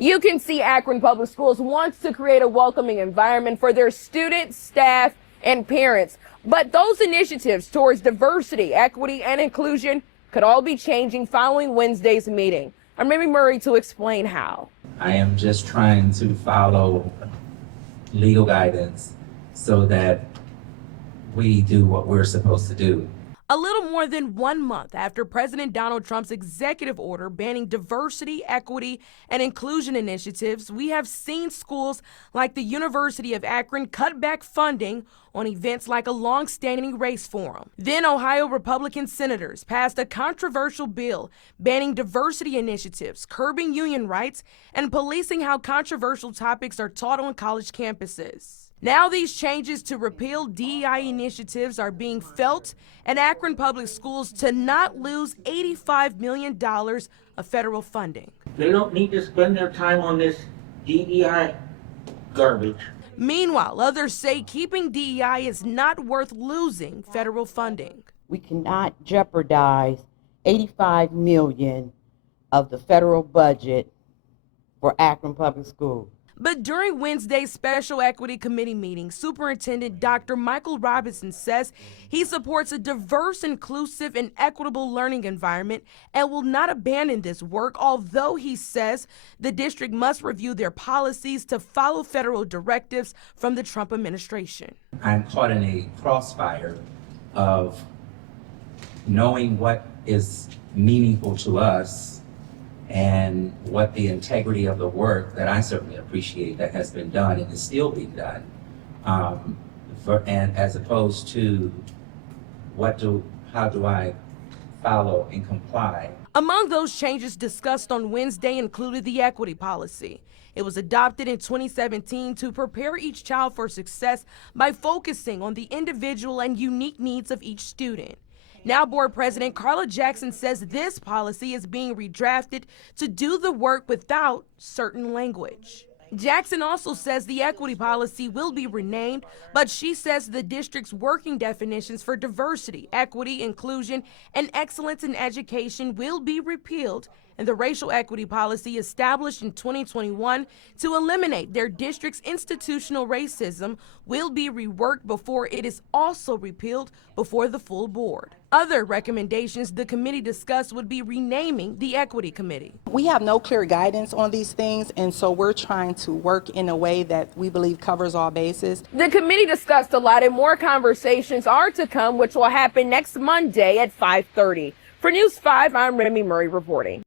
You can see Akron Public Schools wants to create a welcoming environment for their students, staff, and parents. But those initiatives towards diversity, equity, and inclusion could all be changing following Wednesday's meeting. I'm Mary Murray to explain how. I am just trying to follow legal guidance so that we do what we're supposed to do. A little more than 1 month after President Donald Trump's executive order banning diversity, equity, and inclusion initiatives, we have seen schools like the University of Akron cut back funding on events like a long-standing race forum. Then Ohio Republican senators passed a controversial bill banning diversity initiatives, curbing union rights, and policing how controversial topics are taught on college campuses. Now these changes to repeal DEI initiatives are being felt at Akron Public Schools to not lose $85 million of federal funding. They don't need to spend their time on this DEI garbage. Meanwhile, others say keeping DEI is not worth losing federal funding. We cannot jeopardize $85 million of the federal budget for Akron Public Schools. But during Wednesday's Special Equity Committee meeting, Superintendent Dr. Michael Robinson says he supports a diverse, inclusive, and equitable learning environment and will not abandon this work, although he says the district must review their policies to follow federal directives from the Trump administration. I'm caught in a crossfire of knowing what is meaningful to us and what the integrity of the work that I certainly appreciate that has been done and is still being done, and as opposed to how do I follow and comply. Among those changes discussed on Wednesday included the equity policy. It was adopted in 2017 to prepare each child for success by focusing on the individual and unique needs of each student. Now, Board President Carla Jackson says this policy is being redrafted to do the work without certain language. Jackson also says the equity policy will be renamed, but she says the district's working definitions for diversity, equity, inclusion, and excellence in education will be repealed, and the racial equity policy established in 2021 to eliminate their district's institutional racism will be reworked before it is also repealed before the full board. Other recommendations the committee discussed would be renaming the Equity Committee. We have no clear guidance on these things, and so we're trying to work in a way that we believe covers all bases. The committee discussed a lot, and more conversations are to come, which will happen next Monday at 5:30. For News 5, I'm Remy Murray reporting.